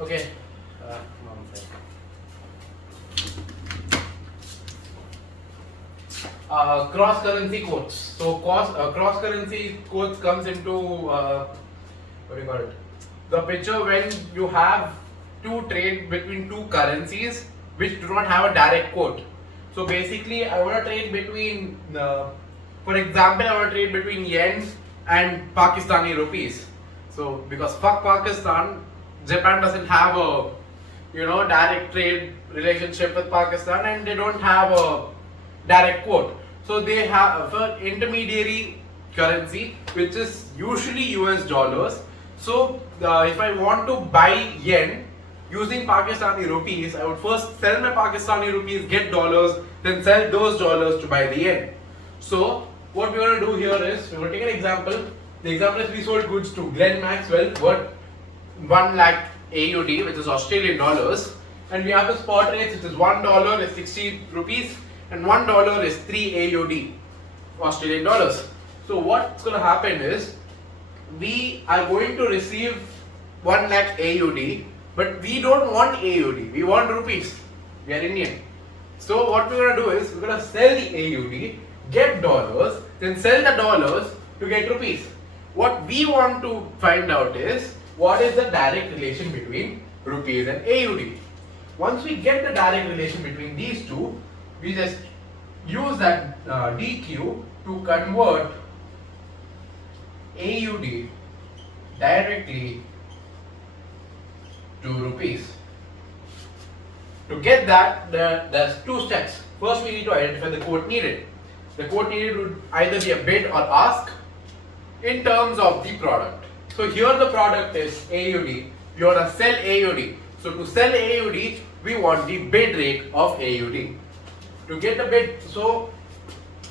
Okay. One sec. Cross currency quotes. So cross currency quotes comes into what do you call it? The picture when you have two trade between two currencies which do not have a direct quote. So basically, I want to trade between, for example, I want to trade between yen and Pakistani rupees. So because fuck Pakistan, Japan doesn't have a direct trade relationship with Pakistan, and they don't have a direct quote. So they have an intermediary currency which is usually US dollars. So if I want to buy yen using Pakistani rupees, I would first sell my Pakistani rupees, get dollars, then sell those dollars to buy the yen. So what we're going to do here is, we're going to take an example. The example is we sold goods to Glenn Maxwell worth 1 lakh AUD, which is Australian dollars, and we have the spot rates, which is $1 is 60 rupees and $1 is 3 AUD, Australian dollars. So what's going to happen is, we are going to receive 1 lakh AUD, but we don't want AUD, we want rupees. We are Indian. So what we're going to do is, we're going to sell the AUD, get dollars, then sell the dollars to get rupees. What we want to find out is, what is the direct relation between rupees and AUD. Once we get the direct relation between these two, we just use that DQ to convert AUD directly to rupees. To get that, there's two steps. First, we need to identify the quote needed. The quote needed would either be a bid or ask in terms of the product. So here the product is AUD. We want to sell AUD. So to sell AUD, we want the bid rate of AUD. To get the bid, so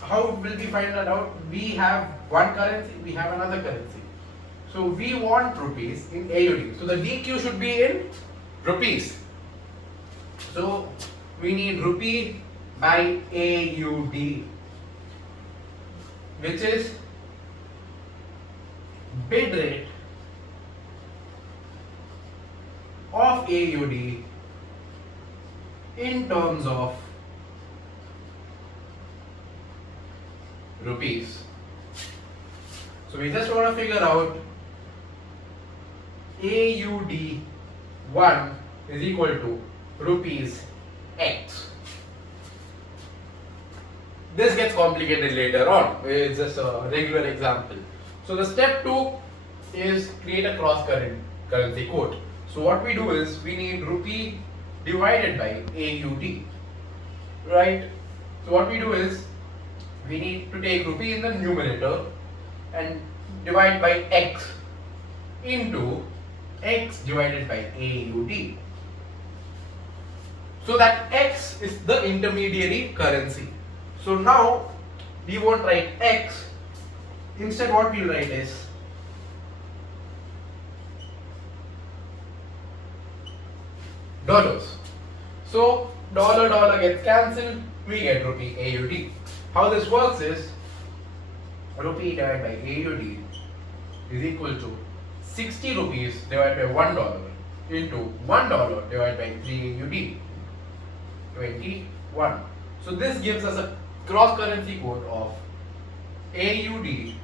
how will we find that out? We have one currency, we have another currency. So we want rupees in AUD. So the DQ should be in rupees. So we need rupee by AUD, which is bid rate of AUD in terms of rupees. So we just want to figure out AUD 1 is equal to rupees X. This gets complicated later on. It's just a regular example. So the step 2 is create a cross currency quote. So what we do is, we need rupee divided by AUD, right? So what we do is, we need to take rupee in the numerator and divide by X into X divided by AUD. So that X is the intermediary currency. So now we won't write X. Instead, what we'll write is dollars. So dollar gets cancelled, we get rupee AUD. How this works is, rupee divided by AUD is equal to 60 rupees divided by $1 into $1 divided by 3 AUD, 21. So this gives us a cross currency quote of AUD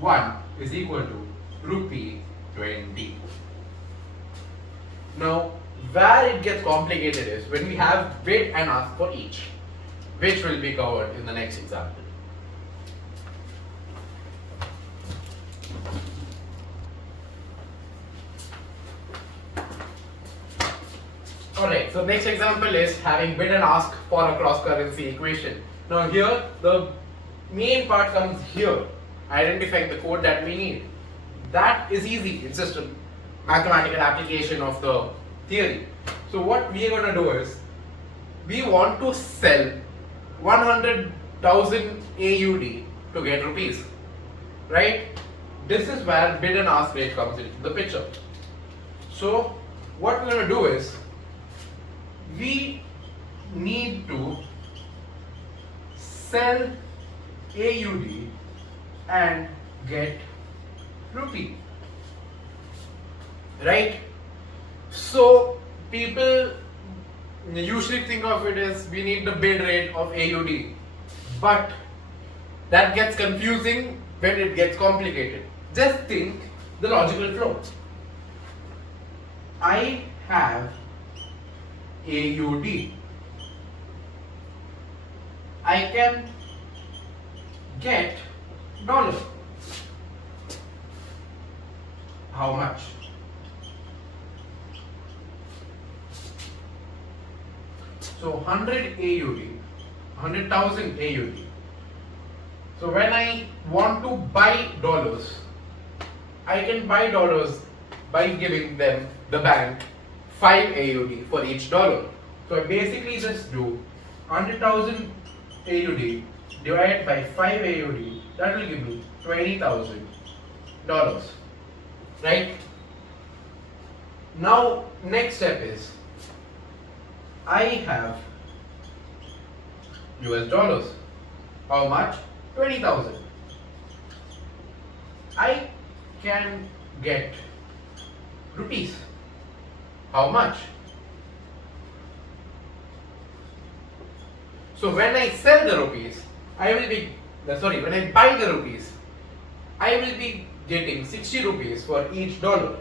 1 is equal to rupee 20. Now, where it gets complicated is when we have bid and ask for each, which will be covered in the next example. Alright, so next example is having bid and ask for a cross currency equation. Now here the main part comes here, identifying the code that we need. That is easy, it's just a mathematical application of the theory. So what we are going to do is, we want to sell 100,000 AUD to get rupees, right? This is where bid and ask rate comes into the picture. So what we're going to do is, we need to sell AUD and get rupee, right? So people usually think of it as we need the bid rate of AUD, but that gets confusing when it gets complicated. Just think the logical flow. I have AUD. I can get dollar. How much? So 100 AUD, 100,000 AUD. So when I want to buy dollars, I can buy dollars by giving them, the bank, 5 AUD for each dollar. So I basically just do 100,000 AUD divided by 5 AUD, that will give me $20,000. Right? Now, next step is I have US dollars. How much? 20,000. I can get rupees. How much? So when I sell the rupees, when I buy the rupees, I will be getting 60 rupees for each dollar.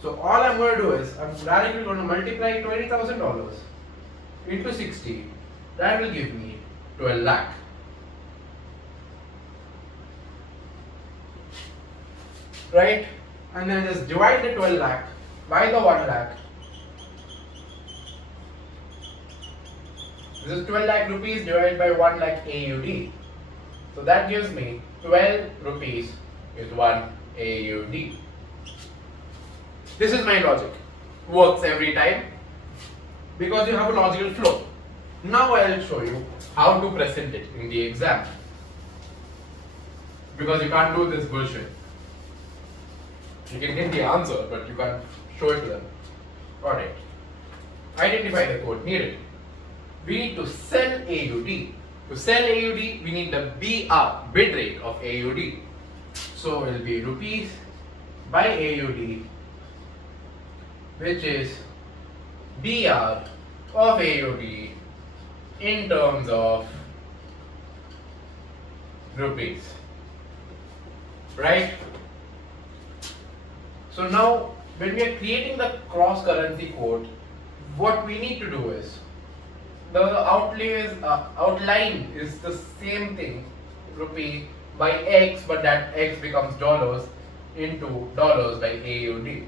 So all I'm going to do is I'm directly going to multiply $20,000 into 60. That will give me 12 lakh. Right? And then just divide the 12 lakh by the 1 lakh. This is 12 lakh rupees divided by 1 lakh AUD. So that gives me 12 rupees is 1 AUD. This is my logic. Works every time because you have a logical flow. Now I will show you how to present it in the exam. Because you can't do this bullshit. You can get the answer, but you can't show it to them. Alright. Identify the code needed. We need to sell AUD. To sell AUD, we need the BR, bid rate of AUD. So it will be rupees by AUD, which is BR of AUD in terms of rupees. Right? So now, when we are creating the cross currency code, what we need to do is the outline is the same thing, rupee by X, but that X becomes dollars into dollars by AUD.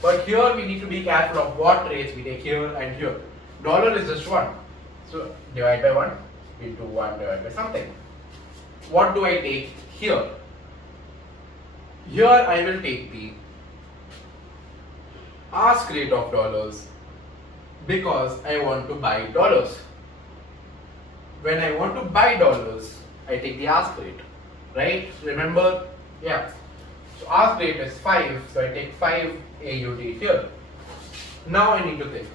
But here we need to be careful of what rates we take here and here. Dollar is just 1. So divide by 1 into 1 divided by something. What do I take here? Here I will take the ask rate of dollars because I want to buy dollars. When I want to buy dollars, I take the ask rate, right? Remember? Yeah. So ask rate is 5, so I take 5 AUD here. Now I need to think,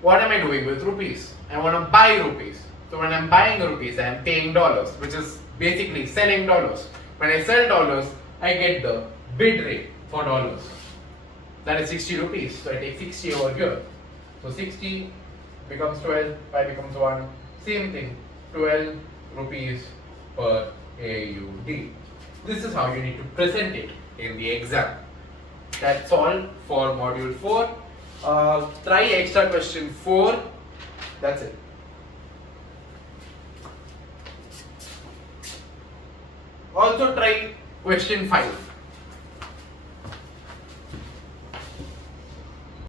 what am I doing with rupees? I want to buy rupees. So when I'm buying rupees, I am paying dollars, which is basically selling dollars. When I sell dollars, I get the bid rate for dollars. That is 60 rupees. So I take 60 over here. So 60 becomes 12, 5 becomes 1. Same thing, 12 rupees per AUD. This is how you need to present it in the exam. That's all for module 4. Try extra question 4. That's it. Also try question 5.